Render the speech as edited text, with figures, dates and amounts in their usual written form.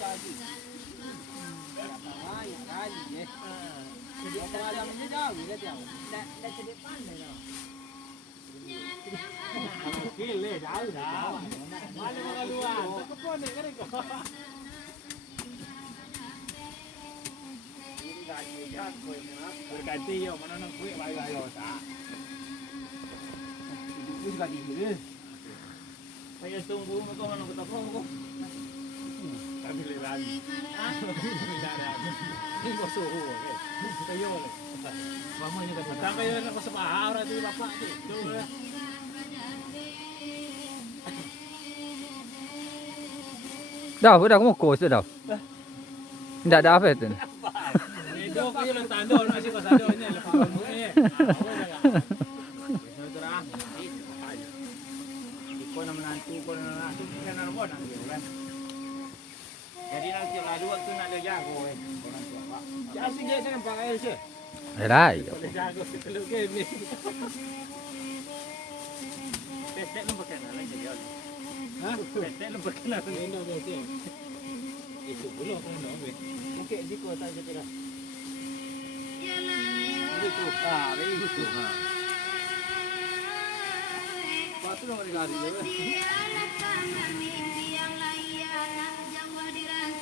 tadi. Ya kali ya. Jadi malam ni jauh dia jauh. Dah jadi pandai dah. Kile jauh dah. Mana mengaluan? Tak pun ni kan kau. Ini dah jalan kau ni. Berganti yo mana nak kuih bayi yo tak. Itu juga dia. Saya tunggu kau mana kau tak kau. Kami lelan. Ini kau suhu. Kita yo. Mama ni kata. Sampai yo nak sebahar orang tu bapak tu. Dah mengukur sudah. Tidak ada apa itu. Itu kau yang tanda orang masih kau tanda ni lepas kamu ni. Terang. Kau nak menantu kan nak buat nak kan. Jadi nanti lalu waktu nak dia jago kau nanti apa. Jangan sih dia nampak air je. Rai. Boleh jago kalau game ni. Pet lu pakai nak lagi dia. Ha? Pet lu pakai nak ni nak dia. Itu belum kan nak weh. Mungkin di kota je tidak. Itu itu. Ha. Patut orang gari je.